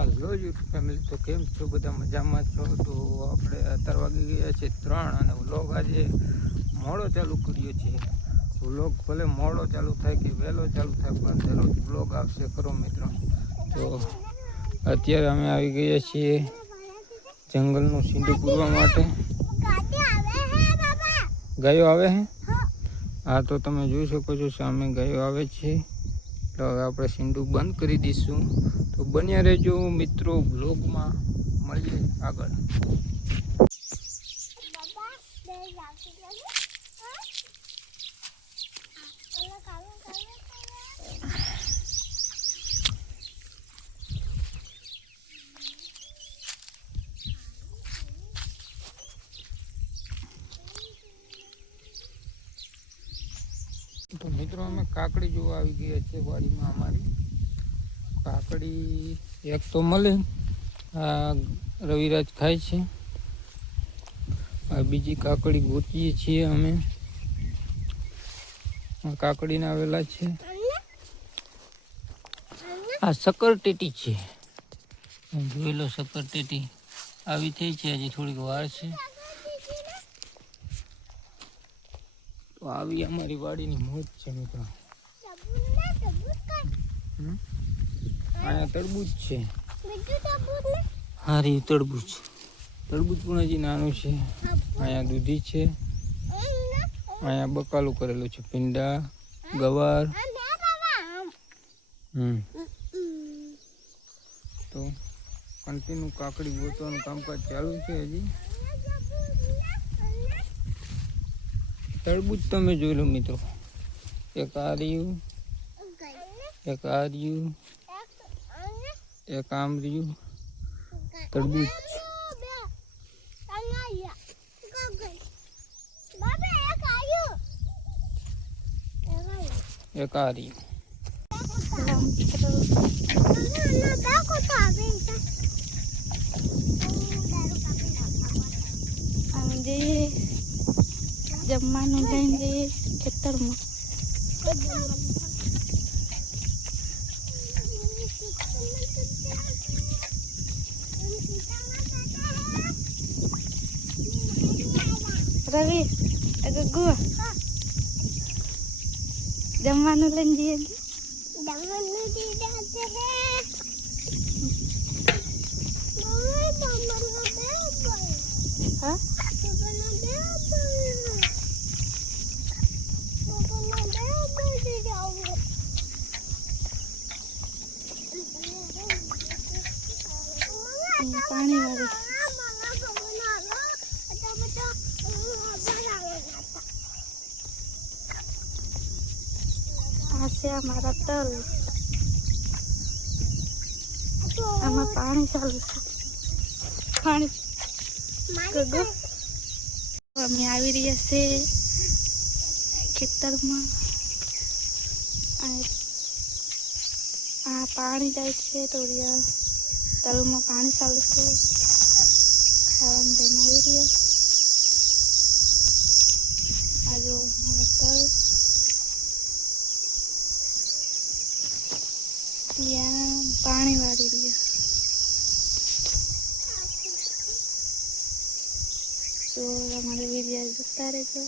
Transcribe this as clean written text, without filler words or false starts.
હાલો YouTube family, તો કેમ છો? બધા મજામાં છો? તો આપણે અત્યારે વાગી ગયા છે 3 અને વ્લોગ આજે મોડો ચાલુ કર્યો છે. વ્લોગ ભલે મોડો ચાલુ થાય કે વહેલો ચાલુ થાય, પણ દરરોજ વ્લોગ આવશે ખરો મિત્રો. તો અત્યારે અમે આવી ગયા છીએ જંગલનું સીંડું પૂરવા માટે. ગાયો આવે હે? હા, તો તમે જોઈ શકો છો સામે ગાયો આવે છે. તો હવે આપણે સીંડું બંધ કરી દઈશું. તો બન્યા રહેજો મિત્રો, વ્લોગમાં મળીએ આગળ. તો મિત્રો અમે કાકડી જોવા આવી ગયા છે વાડીમાં. અમારી કાકડી એક તો મળે, આ રવિરાજ ખાય છે. આ બીજી કાકડી ગોતીએ છીએ અમે. કાકડીના આવેલા છે. આ સકરટેટી છે, જોઈ લો. સકરટેટી આવી થઈ છે, હજી થોડીક વાર છે. તો આવી અમારી વાડીની મોજ છે મિત્રો. અહીંયા તરબૂચ છે. હારી તરબૂચ પણ હજી નાનું છે. અહીંયા દૂધી છે. અહીંયા બકાલું કરેલું છે, ભીંડા, ગવાર. તો કન્ટિન્યુ કાકડી ગોતવાનું કામકાજ ચાલુ છે હજી. તરબૂચ તમે જોઈ લો મિત્રો. એક આ રહ્યું, એક આ રહ્યું, એક આમ રહ્યું. તરબૂચ એક આ રહ્યું. જમવાનું લઈને જઈએ ખેતરમાં. રવિ, ગગુ, જમવાનું લઈને જઈએ. હા, પાણી વાળી આ છે અમારા તલ. આમાં પાણી ચાલુ છે. પાણી ગગુ, અમે આવી રહ્યા છે ખેતરમાં. આ પાણી જાય છે થોડી. તલમાં પાણી ચાલુ છે. ખાવાનું લઈને આવી રહ્યા. આ જો મારા તલ. ત્યાં પાણી વાળી રહ્યા. તો અમારે વિડીયો જોતા રહેજો.